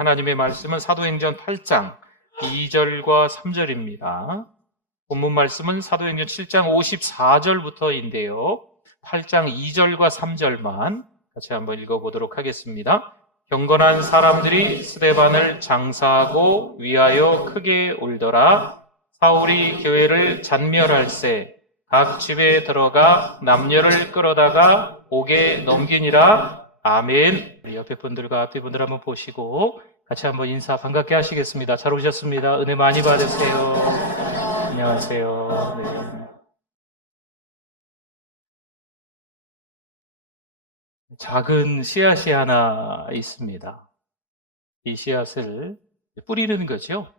하나님의 말씀은 사도행전 8장 2절과 3절입니다. 본문 말씀은 사도행전 7장 54절부터인데요. 8장 2절과 3절만 같이 한번 읽어보도록 하겠습니다. 경건한 사람들이 스데반을 장사하고 위하여 크게 울더라. 사울이 교회를 잔멸할세 각 집에 들어가 남녀를 끌어다가 옥에 넘기니라. 아멘. 우리 옆에 분들과 앞에 분들 한번 보시고 같이 한번 인사 반갑게 하시겠습니다. 잘 오셨습니다. 은혜 많이 받으세요. 안녕하세요. 네. 작은 씨앗이 하나 있습니다. 이 씨앗을 뿌리는 거죠.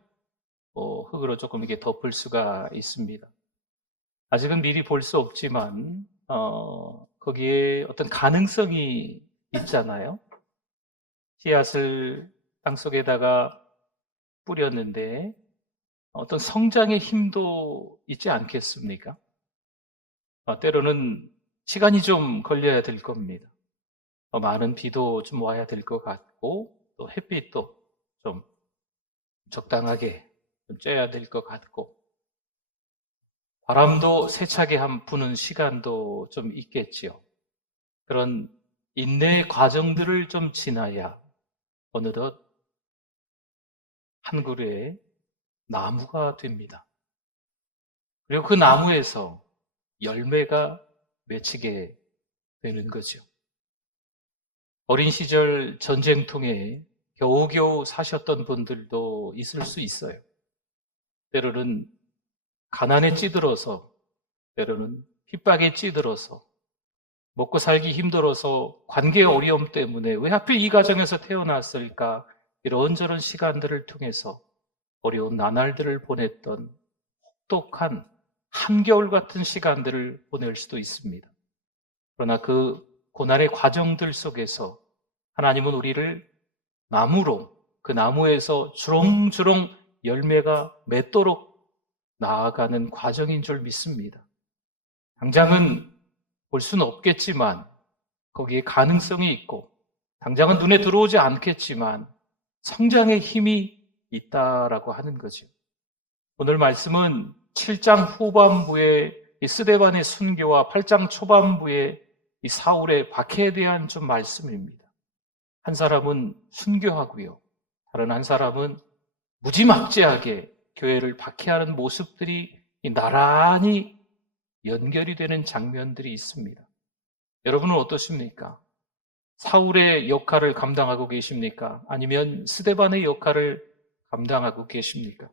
흙으로 조금 이렇게 덮을 수가 있습니다. 아직은 미리 볼 수 없지만 거기에 어떤 가능성이 있잖아요. 씨앗을 땅속에다가 뿌렸는데 어떤 성장의 힘도 있지 않겠습니까? 때로는 시간이 좀 걸려야 될 겁니다. 많은 비도 좀 와야 될 것 같고 또 햇빛도 좀 적당하게 좀 쬐야 될 것 같고 바람도 세차게 부는 시간도 좀 있겠지요. 그런 인내의 과정들을 좀 지나야 어느덧 한 그루의 나무가 됩니다. 그리고 그 나무에서 열매가 맺히게 되는 거죠. 어린 시절 전쟁통에 겨우겨우 사셨던 분들도 있을 수 있어요. 때로는 가난에 찌들어서, 때로는 핍박에 찌들어서, 먹고 살기 힘들어서 관계의 어려움 때문에 왜 하필 이 가정에서 태어났을까? 이런저런 시간들을 통해서 어려운 나날들을 보냈던 혹독한 한겨울 같은 시간들을 보낼 수도 있습니다. 그러나 그 고난의 과정들 속에서 하나님은 우리를 나무로 그 나무에서 주렁주렁 열매가 맺도록 나아가는 과정인 줄 믿습니다. 당장은 볼 수는 없겠지만 거기에 가능성이 있고 당장은 눈에 들어오지 않겠지만 성장의 힘이 있다라고 하는 거죠. 오늘 말씀은 7장 후반부의 이 스데반의 순교와 8장 초반부의 이 사울의 박해에 대한 좀 말씀입니다. 한 사람은 순교하고요. 다른 한 사람은 무지막지하게 교회를 박해하는 모습들이 나란히 연결이 되는 장면들이 있습니다. 여러분은 어떠십니까? 사울의 역할을 감당하고 계십니까? 아니면 스데반의 역할을 감당하고 계십니까?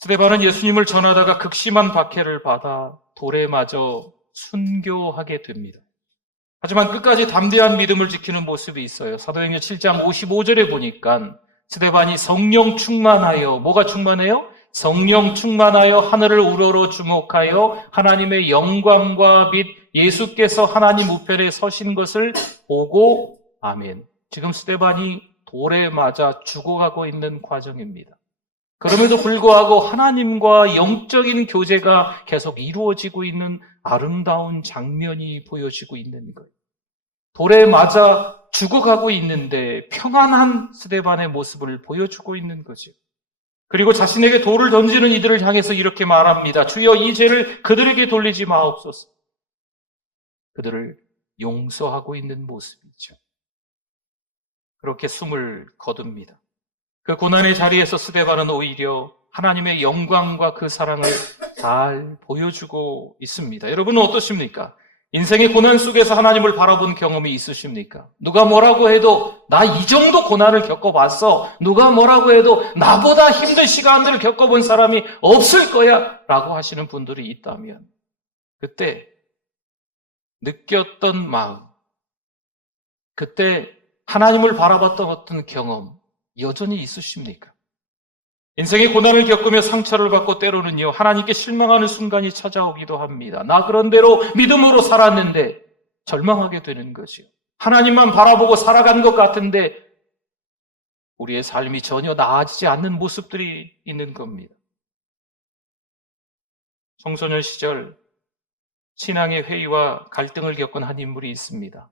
스데반은 예수님을 전하다가 극심한 박해를 받아 돌에 맞아 순교하게 됩니다. 하지만 끝까지 담대한 믿음을 지키는 모습이 있어요. 사도행전 7장 55절에 보니까 스데반이 성령 충만하여, 뭐가 충만해요? 성령 충만하여 하늘을 우러러 주목하여 하나님의 영광과 및 예수께서 하나님 우편에 서신 것을 보고 아멘. 지금 스데반이 돌에 맞아 죽어가고 있는 과정입니다. 그럼에도 불구하고 하나님과 영적인 교제가 계속 이루어지고 있는 아름다운 장면이 보여지고 있는 거예요. 돌에 맞아 죽어가고 있는데 평안한 스데반의 모습을 보여주고 있는 거죠. 그리고 자신에게 돌을 던지는 이들을 향해서 이렇게 말합니다. 주여 이 죄를 그들에게 돌리지 마옵소서. 그들을 용서하고 있는 모습이죠. 그렇게 숨을 거둡니다. 그 고난의 자리에서 스데반은 오히려 하나님의 영광과 그 사랑을 잘 보여주고 있습니다. 여러분은 어떠십니까? 인생의 고난 속에서 하나님을 바라본 경험이 있으십니까? 누가 뭐라고 해도 나 이 정도 고난을 겪어봤어. 누가 뭐라고 해도 나보다 힘든 시간들을 겪어본 사람이 없을 거야 라고 하시는 분들이 있다면 그때 느꼈던 마음, 그때 하나님을 바라봤던 어떤 경험 여전히 있으십니까? 인생의 고난을 겪으며 상처를 받고 때로는요 하나님께 실망하는 순간이 찾아오기도 합니다. 나 그런대로 믿음으로 살았는데 절망하게 되는 거죠. 하나님만 바라보고 살아간 것 같은데 우리의 삶이 전혀 나아지지 않는 모습들이 있는 겁니다. 청소년 시절 신앙의 회의와 갈등을 겪은 한 인물이 있습니다.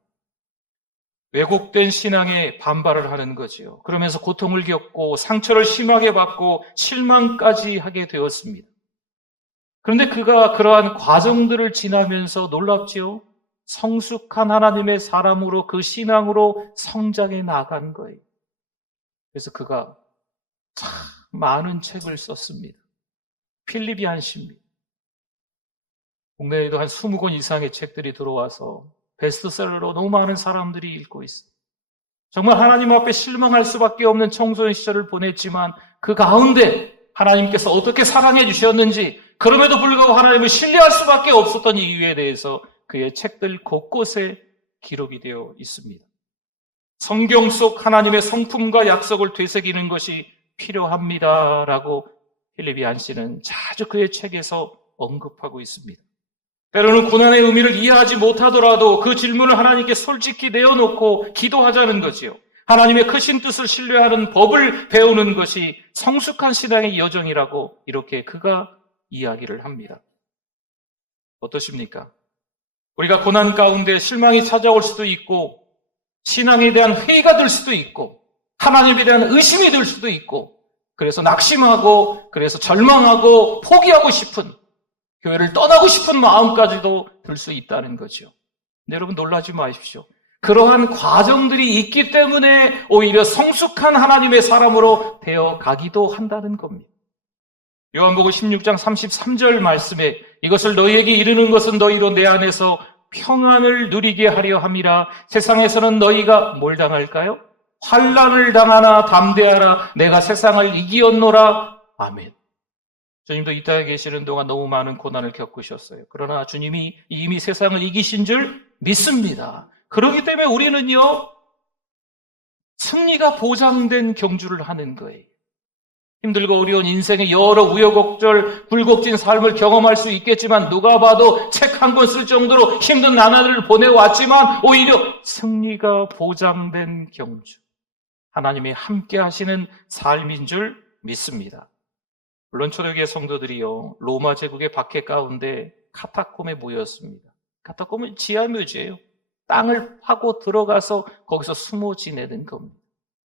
왜곡된 신앙에 반발을 하는 거지요. 그러면서 고통을 겪고 상처를 심하게 받고 실망까지 하게 되었습니다. 그런데 그가 그러한 과정들을 지나면서 놀랍지요. 성숙한 하나님의 사람으로 그 신앙으로 성장해 나간 거예요. 그래서 그가 참 많은 책을 썼습니다. 필리비안시입니다. 국내에도 한 20권 이상의 책들이 들어와서 베스트셀러로 너무 많은 사람들이 읽고 있어요. 정말 하나님 앞에 실망할 수밖에 없는 청소년 시절을 보냈지만 그 가운데 하나님께서 어떻게 사랑해 주셨는지, 그럼에도 불구하고 하나님을 신뢰할 수밖에 없었던 이유에 대해서 그의 책들 곳곳에 기록이 되어 있습니다. 성경 속 하나님의 성품과 약속을 되새기는 것이 필요합니다라고 필리비안 씨는 자주 그의 책에서 언급하고 있습니다. 때로는 고난의 의미를 이해하지 못하더라도 그 질문을 하나님께 솔직히 내어놓고 기도하자는 거지요. 하나님의 크신 뜻을 신뢰하는 법을 배우는 것이 성숙한 신앙의 여정이라고 이렇게 그가 이야기를 합니다. 어떠십니까? 우리가 고난 가운데 실망이 찾아올 수도 있고, 신앙에 대한 회의가 들 수도 있고, 하나님에 대한 의심이 들 수도 있고, 그래서 낙심하고, 그래서 절망하고, 포기하고 싶은, 교회를 떠나고 싶은 마음까지도 들 수 있다는 거죠. 근데 여러분 놀라지 마십시오. 그러한 과정들이 있기 때문에 오히려 성숙한 하나님의 사람으로 되어 가기도 한다는 겁니다. 요한복음 16장 33절 말씀에 이것을 너희에게 이르는 것은 너희로 내 안에서 평안을 누리게 하려 함이라. 세상에서는 너희가 뭘 당할까요? 환난을 당하나 담대하라. 내가 세상을 이기었노라. 아멘. 주님도 이 땅에 계시는 동안 너무 많은 고난을 겪으셨어요. 그러나 주님이 이미 세상을 이기신 줄 믿습니다. 그렇기 때문에 우리는요, 승리가 보장된 경주를 하는 거예요. 힘들고 어려운 인생의 여러 우여곡절, 굴곡진 삶을 경험할 수 있겠지만 누가 봐도 책 한 권 쓸 정도로 힘든 나날을 보내왔지만 오히려 승리가 보장된 경주, 하나님이 함께 하시는 삶인 줄 믿습니다. 물론 초대교회 성도들이요, 로마 제국의 박해 가운데 카타콤에 모였습니다. 카타콤은 지하묘지예요. 땅을 파고 들어가서 거기서 숨어 지내는 겁니다.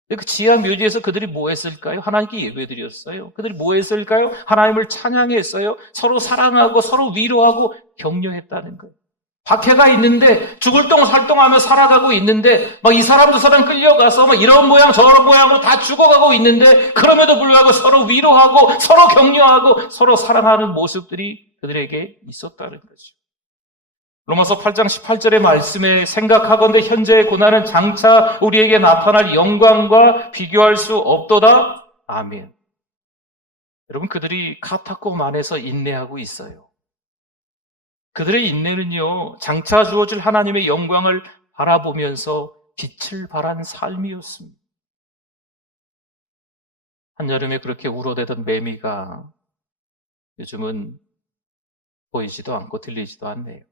그 지하묘지에서 그들이 뭐 했을까요? 하나님께 예배드렸어요. 그들이 뭐 했을까요? 하나님을 찬양했어요. 서로 사랑하고 서로 위로하고 격려했다는 거예요. 박해가 있는데 죽을 똥 살똥하며 살아가고 있는데 막 이 사람 저 사람 끌려가서 막 이런 모양 저런 모양으로 다 죽어가고 있는데 그럼에도 불구하고 서로 위로하고 서로 격려하고 서로 사랑하는 모습들이 그들에게 있었다는 거죠. 로마서 8장 18절의 말씀에 생각하건대 현재의 고난은 장차 우리에게 나타날 영광과 비교할 수 없도다. 아멘. 여러분, 그들이 카타콤 안에서 인내하고 있어요. 그들의 인내는요, 장차 주어질 하나님의 영광을 바라보면서 빛을 발한 삶이었습니다. 한여름에 그렇게 우러대던 매미가 요즘은 보이지도 않고 들리지도 않네요.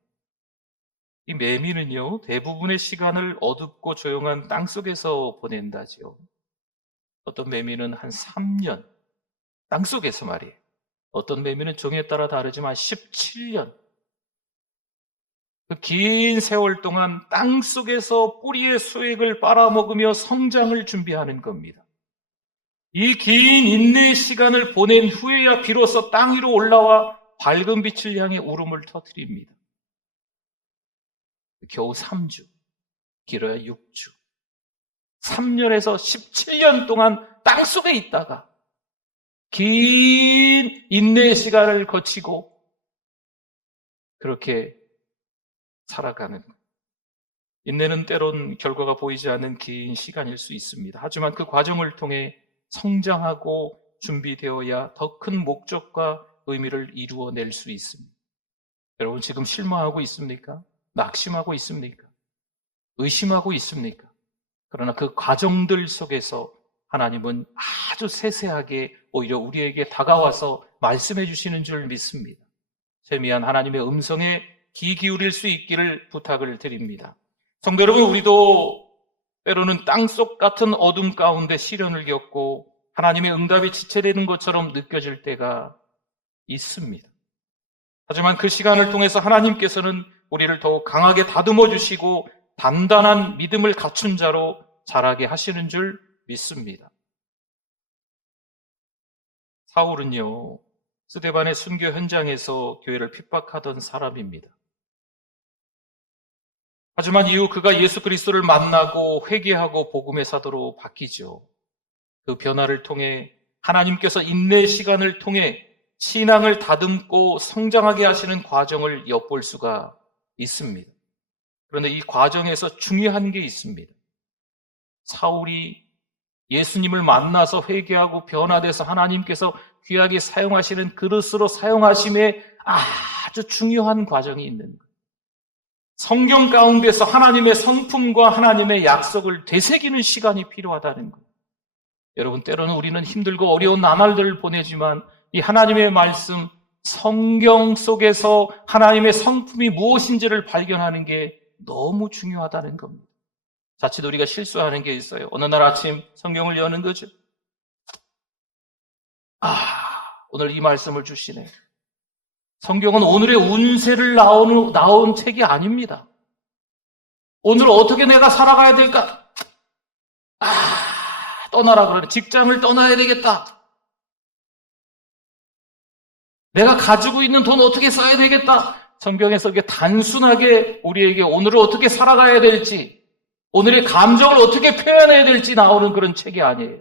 이 매미는요, 대부분의 시간을 어둡고 조용한 땅속에서 보낸다지요. 어떤 매미는 한 3년, 땅속에서 말이에요. 어떤 매미는 종에 따라 다르지만 17년. 그 긴 세월 동안 땅속에서 뿌리의 수액을 빨아먹으며 성장을 준비하는 겁니다. 이 긴 인내의 시간을 보낸 후에야 비로소 땅 위로 올라와 밝은 빛을 향해 울음을 터뜨립니다. 겨우 3주, 길어야 6주. 3년에서 17년 동안 땅속에 있다가 긴 인내의 시간을 거치고 그렇게 살아가는 것. 인내는 때론 결과가 보이지 않는 긴 시간일 수 있습니다. 하지만 그 과정을 통해 성장하고 준비되어야 더 큰 목적과 의미를 이루어낼 수 있습니다. 여러분 지금 실망하고 있습니까? 낙심하고 있습니까? 의심하고 있습니까? 그러나 그 과정들 속에서 하나님은 아주 세세하게 오히려 우리에게 다가와서 말씀해 주시는 줄 믿습니다. 세미한 하나님의 음성에 귀 기울일 수 있기를 부탁을 드립니다. 성도 여러분, 우리도 때로는 땅속 같은 어둠 가운데 시련을 겪고 하나님의 응답이 지체되는 것처럼 느껴질 때가 있습니다. 하지만 그 시간을 통해서 하나님께서는 우리를 더욱 강하게 다듬어 주시고 단단한 믿음을 갖춘 자로 자라게 하시는 줄 믿습니다. 사울은요, 스데반의 순교 현장에서 교회를 핍박하던 사람입니다. 하지만 이후 그가 예수 그리스도를 만나고 회개하고 복음의 사도로 바뀌죠. 그 변화를 통해 하나님께서 인내의 시간을 통해 신앙을 다듬고 성장하게 하시는 과정을 엿볼 수가 있습니다. 그런데 이 과정에서 중요한 게 있습니다. 사울이 예수님을 만나서 회개하고 변화돼서 하나님께서 귀하게 사용하시는 그릇으로 사용하심에 아주 중요한 과정이 있는 거예요. 성경 가운데서 하나님의 성품과 하나님의 약속을 되새기는 시간이 필요하다는 거예요. 여러분, 때로는 우리는 힘들고 어려운 나날들을 보내지만 이 하나님의 말씀, 성경 속에서 하나님의 성품이 무엇인지를 발견하는 게 너무 중요하다는 겁니다. 자칫 우리가 실수하는 게 있어요. 어느 날 아침 성경을 여는 거죠. 오늘 이 말씀을 주시네. 성경은 오늘의 운세를 나온 책이 아닙니다. 오늘 어떻게 내가 살아가야 될까? 떠나라 그러네. 직장을 떠나야 되겠다. 내가 가지고 있는 돈 어떻게 써야 되겠다. 성경에서 이게 단순하게 우리에게 오늘을 어떻게 살아가야 될지, 오늘의 감정을 어떻게 표현해야 될지 나오는 그런 책이 아니에요.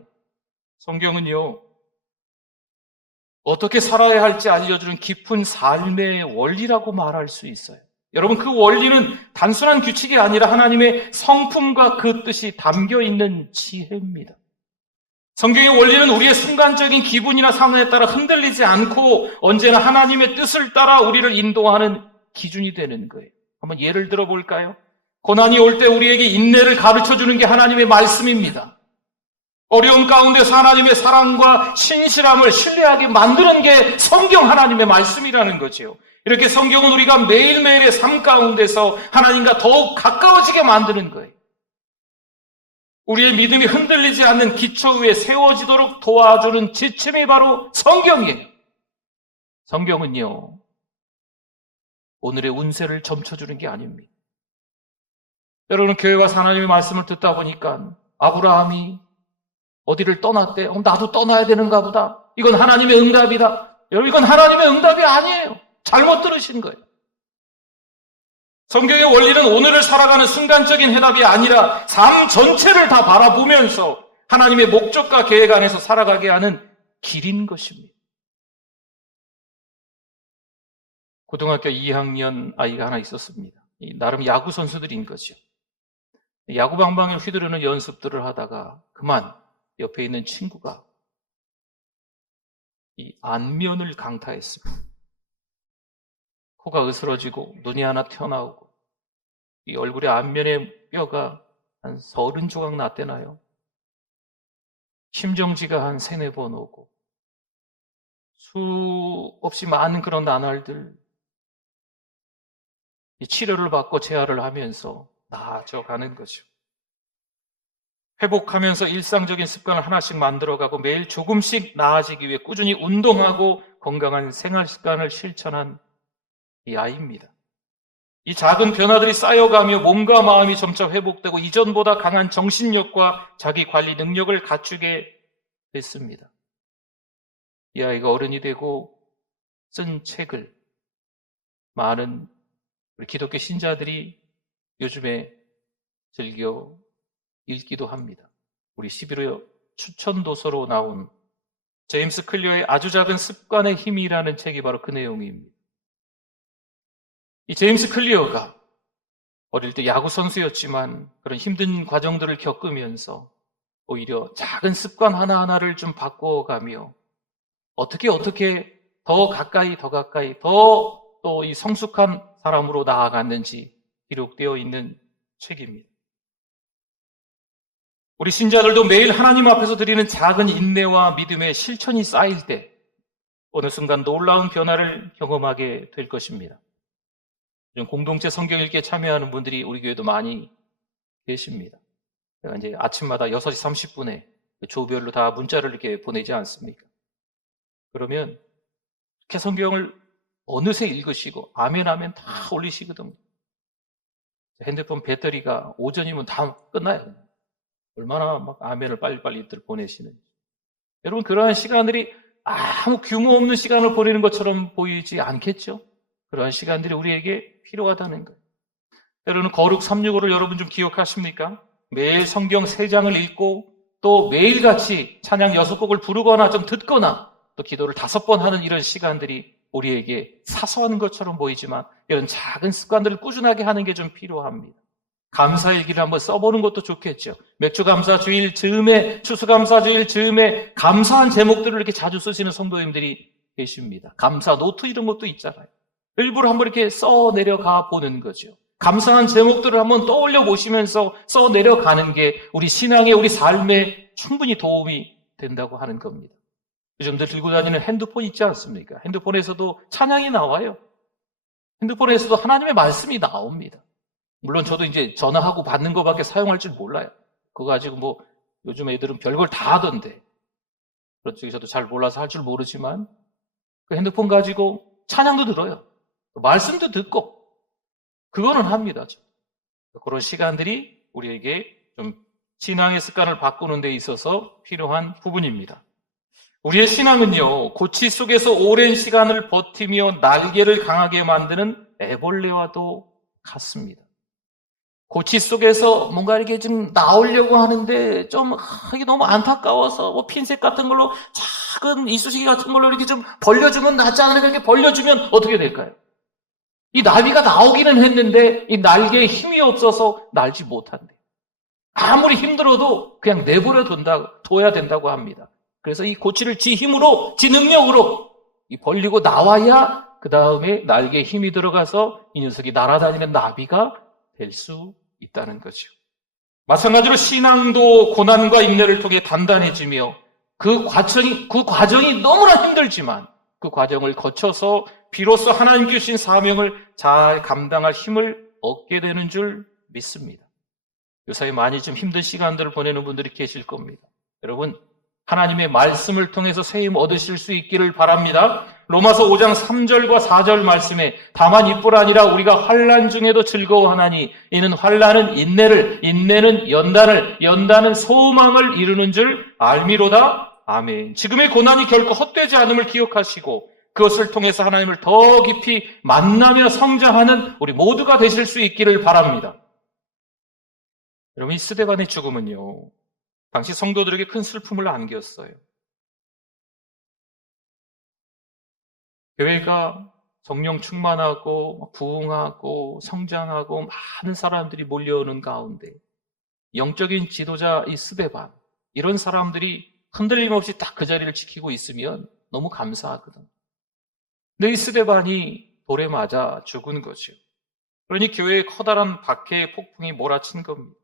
성경은요, 어떻게 살아야 할지 알려주는 깊은 삶의 원리라고 말할 수 있어요. 여러분, 그 원리는 단순한 규칙이 아니라 하나님의 성품과 그 뜻이 담겨 있는 지혜입니다. 성경의 원리는 우리의 순간적인 기분이나 상황에 따라 흔들리지 않고 언제나 하나님의 뜻을 따라 우리를 인도하는 기준이 되는 거예요. 한번 예를 들어 볼까요? 고난이 올 때 우리에게 인내를 가르쳐주는 게 하나님의 말씀입니다. 어려움 가운데서 하나님의 사랑과 신실함을 신뢰하게 만드는 게 성경 하나님의 말씀이라는 거죠. 이렇게 성경은 우리가 매일매일의 삶 가운데서 하나님과 더욱 가까워지게 만드는 거예요. 우리의 믿음이 흔들리지 않는 기초 위에 세워지도록 도와주는 지침이 바로 성경이에요. 성경은요, 오늘의 운세를 점쳐주는 게 아닙니다. 여러분, 교회 와서 하나님의 말씀을 듣다 보니까 아브라함이 어디를 떠났대? 나도 떠나야 되는가 보다. 이건 하나님의 응답이다. 여러분, 이건 하나님의 응답이 아니에요. 잘못 들으신 거예요. 성경의 원리는 오늘을 살아가는 순간적인 해답이 아니라 삶 전체를 다 바라보면서 하나님의 목적과 계획 안에서 살아가게 하는 길인 것입니다. 고등학교 2학년 아이가 하나 있었습니다. 나름 야구 선수들인 거죠. 야구 방망이를 휘두르는 연습들을 하다가 그만 옆에 있는 친구가 이 안면을 강타했습니다. 코가 으스러지고 눈이 하나 튀어나오고 이 얼굴의 안면의 뼈가 한 30조각 났대나요? 심정지가 한 3-4번 오고 수없이 많은 그런 나날들 치료를 받고 재활을 하면서 나아져가는 거죠. 회복하면서 일상적인 습관을 하나씩 만들어가고 매일 조금씩 나아지기 위해 꾸준히 운동하고 건강한 생활 습관을 실천한 이 아이입니다. 이 작은 변화들이 쌓여가며 몸과 마음이 점차 회복되고 이전보다 강한 정신력과 자기 관리 능력을 갖추게 됐습니다. 이 아이가 어른이 되고 쓴 책을 많은 우리 기독교 신자들이 요즘에 즐겨 읽기도 합니다. 우리 11호 추천 도서로 나온 제임스 클리어의 아주 작은 습관의 힘이라는 책이 바로 그 내용입니다. 이 제임스 클리어가 어릴 때 야구 선수였지만 그런 힘든 과정들을 겪으면서 오히려 작은 습관 하나하나를 좀 바꿔가며 어떻게 더 가까이 더 또 이 성숙한 사람으로 나아갔는지 기록되어 있는 책입니다. 우리 신자들도 매일 하나님 앞에서 드리는 작은 인내와 믿음의 실천이 쌓일 때 어느 순간 놀라운 변화를 경험하게 될 것입니다. 공동체 성경 읽기에 참여하는 분들이 우리 교회도 많이 계십니다. 제가 이제 아침마다 6시 30분에 조별로 다 문자를 이렇게 보내지 않습니까? 그러면 이렇게 성경을 어느새 읽으시고 아멘 다 올리시거든요. 핸드폰 배터리가 오전이면 다 끝나요. 얼마나 막 아멘을 빨리빨리들 보내시는지. 여러분, 그러한 시간들이 아무 규모 없는 시간을 보내는 것처럼 보이지 않겠죠? 그러한 시간들이 우리에게 필요하다는 거예요. 때로는 거룩 365를 여러분 좀 기억하십니까? 매일 성경 3장을 읽고 또 매일같이 찬양 6곡을 부르거나 좀 듣거나 또 기도를 5번 하는 이런 시간들이 우리에게 사소한 것처럼 보이지만 이런 작은 습관들을 꾸준하게 하는 게 좀 필요합니다. 감사일기를 한번 써보는 것도 좋겠죠. 맥주감사주일 즈음에, 추수감사주일 즈음에 감사한 제목들을 이렇게 자주 쓰시는 성도님들이 계십니다. 감사 노트 이런 것도 있잖아요. 일부러 한번 이렇게 써 내려가 보는 거죠. 감사한 제목들을 한번 떠올려 보시면서 써 내려가는 게 우리 신앙에, 우리 삶에 충분히 도움이 된다고 하는 겁니다. 요즘들 들고 다니는 핸드폰 있지 않습니까? 핸드폰에서도 찬양이 나와요. 핸드폰에서도 하나님의 말씀이 나옵니다. 물론 저도 이제 전화하고 받는 것밖에 사용할 줄 몰라요. 그거 가지고 뭐 요즘 애들은 별걸 다 하던데. 그렇죠. 저도 잘 몰라서 할 줄 모르지만 그 핸드폰 가지고 찬양도 들어요. 말씀도 듣고 그거는 합니다. 그런 시간들이 우리에게 좀 신앙의 습관을 바꾸는 데 있어서 필요한 부분입니다. 우리의 신앙은요, 고치 속에서 오랜 시간을 버티며 날개를 강하게 만드는 애벌레와도 같습니다. 고치 속에서 뭔가 이렇게 좀 나오려고 하는데 이게 너무 안타까워서 뭐 핀셋 같은 걸로 작은 이쑤시개 같은 걸로 이렇게 좀 벌려주면 낫지 않을까 이렇게 벌려주면 어떻게 될까요? 이 나비가 나오기는 했는데 이 날개에 힘이 없어서 날지 못한대. 아무리 힘들어도 그냥 내버려 둬야 된다고 합니다. 그래서 이 고치를 지 힘으로, 지 능력으로 벌리고 나와야 그 다음에 날개에 힘이 들어가서 이 녀석이 날아다니는 나비가 될 수 있다는 거죠. 마찬가지로 신앙도 고난과 인내를 통해 단단해지며 그 과정이 너무나 힘들지만 그 과정을 거쳐서 비로소 하나님 주신 사명을 잘 감당할 힘을 얻게 되는 줄 믿습니다. 요사이 많이 좀 힘든 시간들을 보내는 분들이 계실 겁니다. 여러분, 하나님의 말씀을 통해서 새 힘 얻으실 수 있기를 바랍니다. 로마서 5장 3절과 4절 말씀에 다만 이뿐 아니라 우리가 환난 중에도 즐거워하나니 이는 환난은 인내를, 인내는 연단을, 연단은 소망을 이루는 줄 알미로다. 아멘. 지금의 고난이 결코 헛되지 않음을 기억하시고 그것을 통해서 하나님을 더 깊이 만나며 성장하는 우리 모두가 되실 수 있기를 바랍니다. 여러분, 이 스데반의 죽음은요, 당시 성도들에게 큰 슬픔을 안겼어요. 교회가 성령 충만하고 부흥하고 성장하고 많은 사람들이 몰려오는 가운데 영적인 지도자 이 스데반, 이런 사람들이 흔들림 없이 딱 그 자리를 지키고 있으면 너무 감사하거든. 근데 이 스데반이 돌에 맞아 죽은 거죠. 그러니 교회에 커다란 박해의 폭풍이 몰아친 겁니다.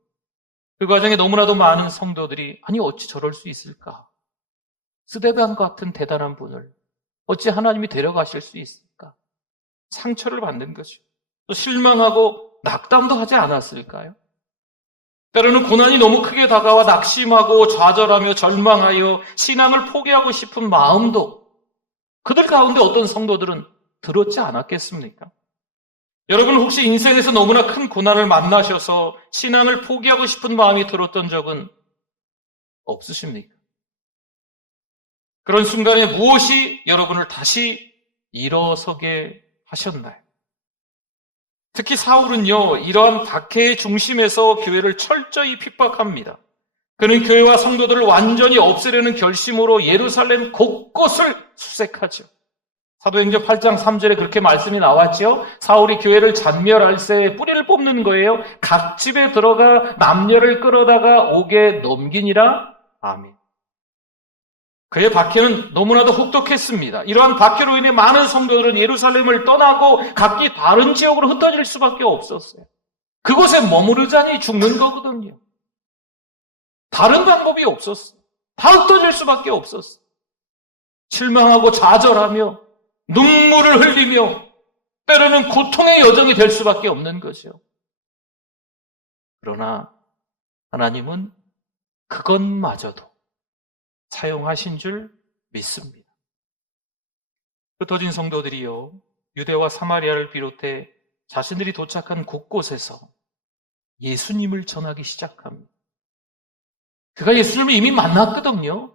그 과정에 너무나도 많은 성도들이 아니 어찌 저럴 수 있을까? 스데반 같은 대단한 분을 어찌 하나님이 데려가실 수 있을까? 상처를 받는 거죠. 또 실망하고 낙담도 하지 않았을까요? 때로는 고난이 너무 크게 다가와 낙심하고 좌절하며 절망하여 신앙을 포기하고 싶은 마음도 그들 가운데 어떤 성도들은 들었지 않았겠습니까? 여러분 혹시 인생에서 너무나 큰 고난을 만나셔서 신앙을 포기하고 싶은 마음이 들었던 적은 없으십니까? 그런 순간에 무엇이 여러분을 다시 일어서게 하셨나요? 특히 사울은요, 이러한 박해의 중심에서 교회를 철저히 핍박합니다. 그는 교회와 성도들을 완전히 없애려는 결심으로 예루살렘 곳곳을 수색하죠. 사도행전 8장 3절에 그렇게 말씀이 나왔죠. 사울이 교회를 잔멸할새 뿌리를 뽑는 거예요. 각 집에 들어가 남녀를 끌어다가 옥에 넘기니라. 아멘. 그의 박해는 너무나도 혹독했습니다. 이러한 박해로 인해 많은 성도들은 예루살렘을 떠나고 각기 다른 지역으로 흩어질 수밖에 없었어요. 그곳에 머무르자니 죽는 거거든요. 다른 방법이 없었어요. 다 흩어질 수밖에 없었어요. 실망하고 좌절하며 눈물을 흘리며 때로는 고통의 여정이 될 수밖에 없는 거죠. 그러나 하나님은 그것마저도 사용하신 줄 믿습니다. 흩어진 성도들이요, 유대와 사마리아를 비롯해 자신들이 도착한 곳곳에서 예수님을 전하기 시작합니다. 그가 예수님을 이미 만났거든요.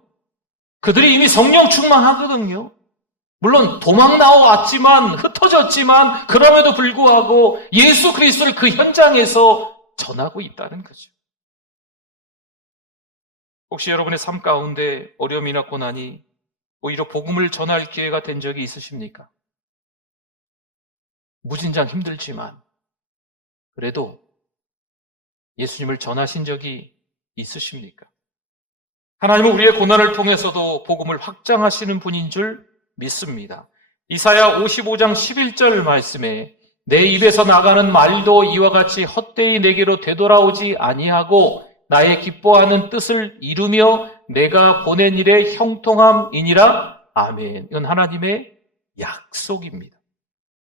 그들이 이미 성령 충만하거든요. 물론 도망 나왔지만, 흩어졌지만 그럼에도 불구하고 예수 그리스도를 그 현장에서 전하고 있다는 거죠. 혹시 여러분의 삶 가운데 어려움이나 고난이 오히려 복음을 전할 기회가 된 적이 있으십니까? 무진장 힘들지만 그래도 예수님을 전하신 적이 있으십니까? 하나님은 우리의 고난을 통해서도 복음을 확장하시는 분인 줄 믿습니다. 이사야 55장 11절 말씀에 내 입에서 나가는 말도 이와 같이 헛되이 내게로 되돌아오지 아니하고 나의 기뻐하는 뜻을 이루며 내가 보낸 일의 형통함이니라. 아멘. 이건 하나님의 약속입니다.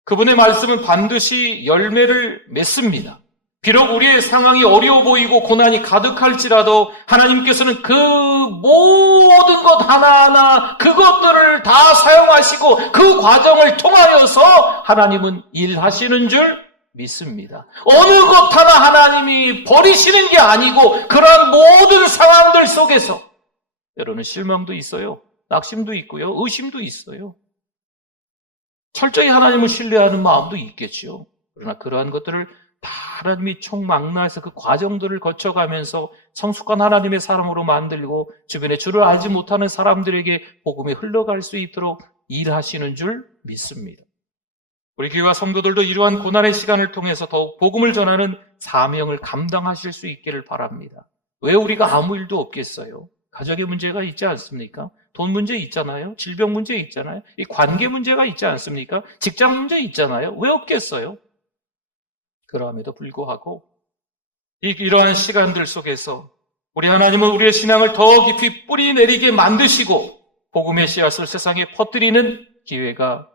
그분의 말씀은 반드시 열매를 맺습니다. 비록 우리의 상황이 어려워 보이고 고난이 가득할지라도 하나님께서는 그 모든 것 하나하나 그것들을 다 사용하시고 그 과정을 통하여서 하나님은 일하시는 줄 믿습니다. 어느 것 하나 하나님이 버리시는 게 아니고 그러한 모든 상황들 속에서 때로는 실망도 있어요. 낙심도 있고요. 의심도 있어요. 철저히 하나님을 신뢰하는 마음도 있겠죠. 그러나 그러한 것들을 다 하나님이 총망라해서 그 과정들을 거쳐가면서 성숙한 하나님의 사람으로 만들고 주변에 주를 알지 못하는 사람들에게 복음이 흘러갈 수 있도록 일하시는 줄 믿습니다. 우리 교회와 성도들도 이러한 고난의 시간을 통해서 더욱 복음을 전하는 사명을 감당하실 수 있기를 바랍니다. 왜 우리가 아무 일도 없겠어요? 가정의 문제가 있지 않습니까? 돈 문제 있잖아요. 질병 문제 있잖아요. 이 관계 문제가 있지 않습니까? 직장 문제 있잖아요. 왜 없겠어요? 그럼에도 불구하고 이러한 시간들 속에서 우리 하나님은 우리의 신앙을 더 깊이 뿌리 내리게 만드시고 복음의 씨앗을 세상에 퍼뜨리는 기회가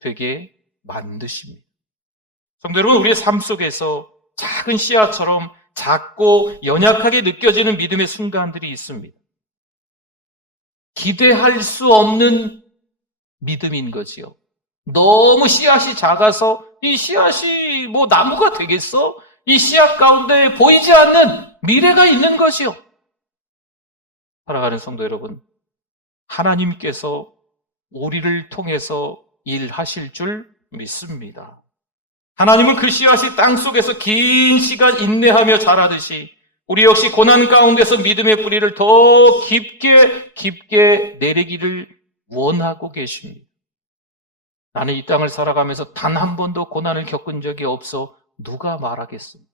되게 만드십니다. 성도 여러분, 우리의 삶 속에서 작은 씨앗처럼 작고 연약하게 느껴지는 믿음의 순간들이 있습니다. 기대할 수 없는 믿음인 거지요. 너무 씨앗이 작아서 이 씨앗이 뭐 나무가 되겠어? 이 씨앗 가운데 보이지 않는 미래가 있는 거지요. 살아가는 성도 여러분, 하나님께서 우리를 통해서 일하실 줄 믿습니다. 하나님은 그 씨앗이 땅속에서 긴 시간 인내하며 자라듯이 우리 역시 고난 가운데서 믿음의 뿌리를 더 깊게 내리기를 원하고 계십니다. 나는 이 땅을 살아가면서 단 한 번도 고난을 겪은 적이 없어 누가 말하겠습니까?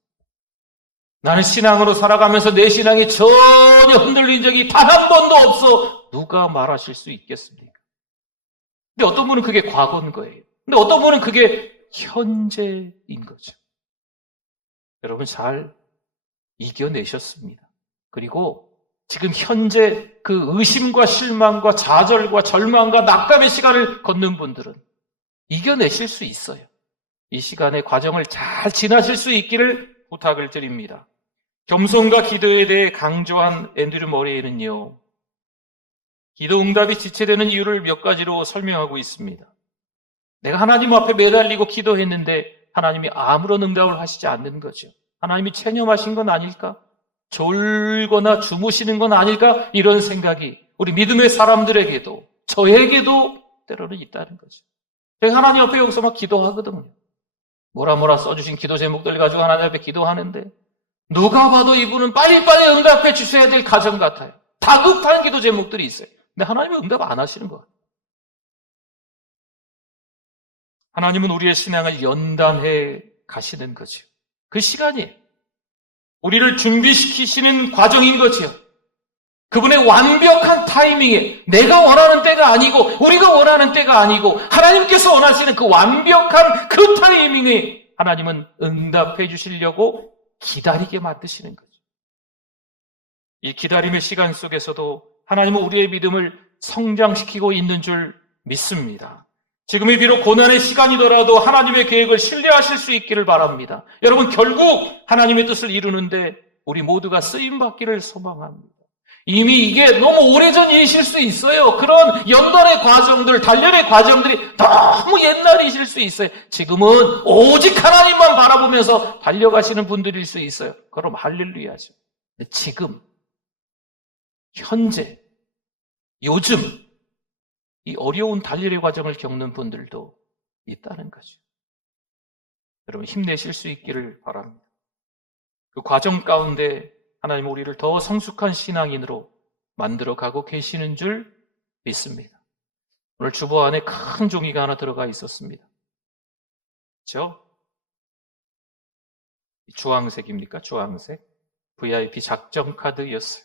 나는 신앙으로 살아가면서 내 신앙이 전혀 흔들린 적이 단 한 번도 없어 누가 말하실 수 있겠습니까? 근데 어떤 분은 그게 과거인 거예요. 근데 어떤 분은 그게 현재인 거죠. 여러분 잘 이겨내셨습니다. 그리고 지금 현재 그 의심과 실망과 좌절과 절망과 낙담의 시간을 걷는 분들은 이겨내실 수 있어요. 이 시간의 과정을 잘 지나실 수 있기를 부탁을 드립니다. 겸손과 기도에 대해 강조한 앤드류 머레이는요, 기도 응답이 지체되는 이유를 몇 가지로 설명하고 있습니다. 내가 하나님 앞에 매달리고 기도했는데 하나님이 아무런 응답을 하시지 않는 거죠. 하나님이 체념하신 건 아닐까? 졸거나 주무시는 건 아닐까? 이런 생각이 우리 믿음의 사람들에게도 저에게도 때로는 있다는 거죠. 제가 하나님 앞에 여기서 막 기도하거든요. 뭐라 써주신 기도 제목들 가지고 하나님 앞에 기도하는데 누가 봐도 이분은 빨리빨리 응답해 주셔야 될 가정 같아요. 다급한 기도 제목들이 있어요. 근데 하나님은 응답 안 하시는 거예요. 하나님은 우리의 신앙을 연단해 가시는 거죠. 그 시간이 우리를 준비시키시는 과정인 거죠. 그분의 완벽한 타이밍에 내가 원하는 때가 아니고 우리가 원하는 때가 아니고 하나님께서 원하시는 그 완벽한 그 타이밍에 하나님은 응답해 주시려고 기다리게 만드시는 거죠. 이 기다림의 시간 속에서도 하나님은 우리의 믿음을 성장시키고 있는 줄 믿습니다. 지금이 비록 고난의 시간이더라도 하나님의 계획을 신뢰하실 수 있기를 바랍니다. 여러분 결국 하나님의 뜻을 이루는데 우리 모두가 쓰임받기를 소망합니다. 이미 이게 너무 오래전 일이실 수 있어요. 그런 연단의 과정들, 단련의 과정들이 너무 옛날이실 수 있어요. 지금은 오직 하나님만 바라보면서 달려가시는 분들일 수 있어요. 그럼 할렐루야죠. 근데 지금, 현재, 요즘 이 어려운 단련의 과정을 겪는 분들도 있다는 거죠. 여러분 힘내실 수 있기를 바랍니다. 그 과정 가운데 하나님 우리를 더 성숙한 신앙인으로 만들어가고 계시는 줄 믿습니다. 오늘 주보 안에 큰 종이가 하나 들어가 있었습니다. 그렇죠? 주황색입니까? 주황색. VIP 작정 카드였어요.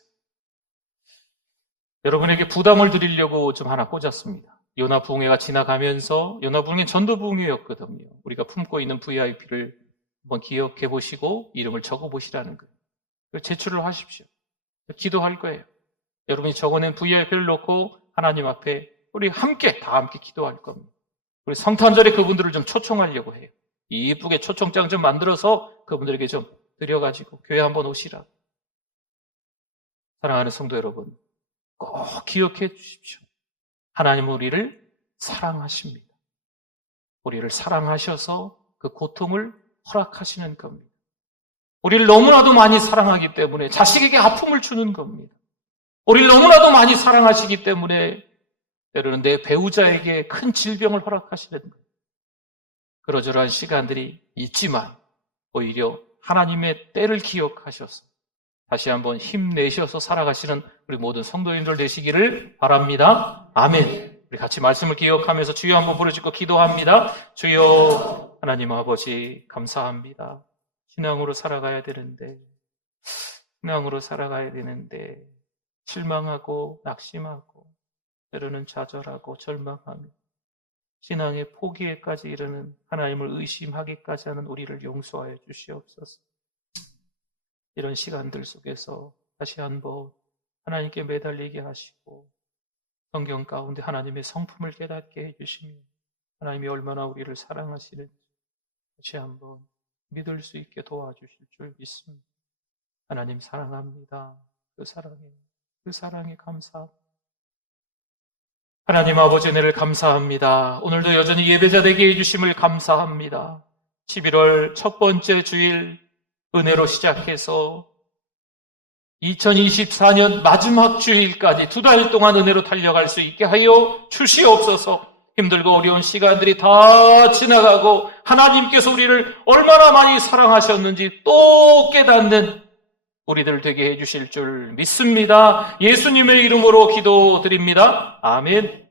여러분에게 부담을 드리려고 좀 하나 꽂았습니다. 요나부흥회가 지나가면서 요나부흥회 전도부흥회였거든요. 우리가 품고 있는 VIP를 한번 기억해 보시고 이름을 적어 보시라는 거예요. 제출을 하십시오. 기도할 거예요. 여러분이 적어낸 VIP를 놓고 하나님 앞에 우리 다 함께 기도할 겁니다. 우리 성탄절에 그분들을 좀 초청하려고 해요. 이쁘게 초청장 좀 만들어서 그분들에게 좀 드려가지고 교회 한번 오시라. 사랑하는 성도 여러분, 꼭 기억해 주십시오. 하나님은 우리를 사랑하십니다. 우리를 사랑하셔서 그 고통을 허락하시는 겁니다. 우리를 너무나도 많이 사랑하기 때문에 자식에게 아픔을 주는 겁니다. 우리를 너무나도 많이 사랑하시기 때문에 때로는 내 배우자에게 큰 질병을 허락하시는 거예요. 그러저러한 시간들이 있지만 오히려 하나님의 때를 기억하셔서 다시 한번 힘내셔서 살아가시는 우리 모든 성도님들 되시기를 바랍니다. 아멘. 우리 같이 말씀을 기억하면서 주여 한번 부르짖고 기도합니다. 주여 하나님 아버지 감사합니다. 신앙으로 살아가야 되는데 실망하고 낙심하고 때로는 좌절하고 절망하며 신앙의 포기에까지 이르는 하나님을 의심하기까지 하는 우리를 용서하여 주시옵소서. 이런 시간들 속에서 다시 한번 하나님께 매달리게 하시고 성경 가운데 하나님의 성품을 깨닫게 해주시며 하나님이 얼마나 우리를 사랑하시는지 다시 한번 믿을 수 있게 도와주실 줄 믿습니다. 하나님 사랑합니다. 그 사랑에 감사합니다. 하나님 아버지 은혜를 감사합니다. 오늘도 여전히 예배자 되게 해주심을 감사합니다. 11월 첫 번째 주일 은혜로 시작해서 2024년 마지막 주일까지 2달 동안 은혜로 달려갈 수 있게 하여 주시옵소서. 힘들고 어려운 시간들이 다 지나가고 하나님께서 우리를 얼마나 많이 사랑하셨는지 또 깨닫는 우리들 되게 해주실 줄 믿습니다. 예수님의 이름으로 기도드립니다. 아멘.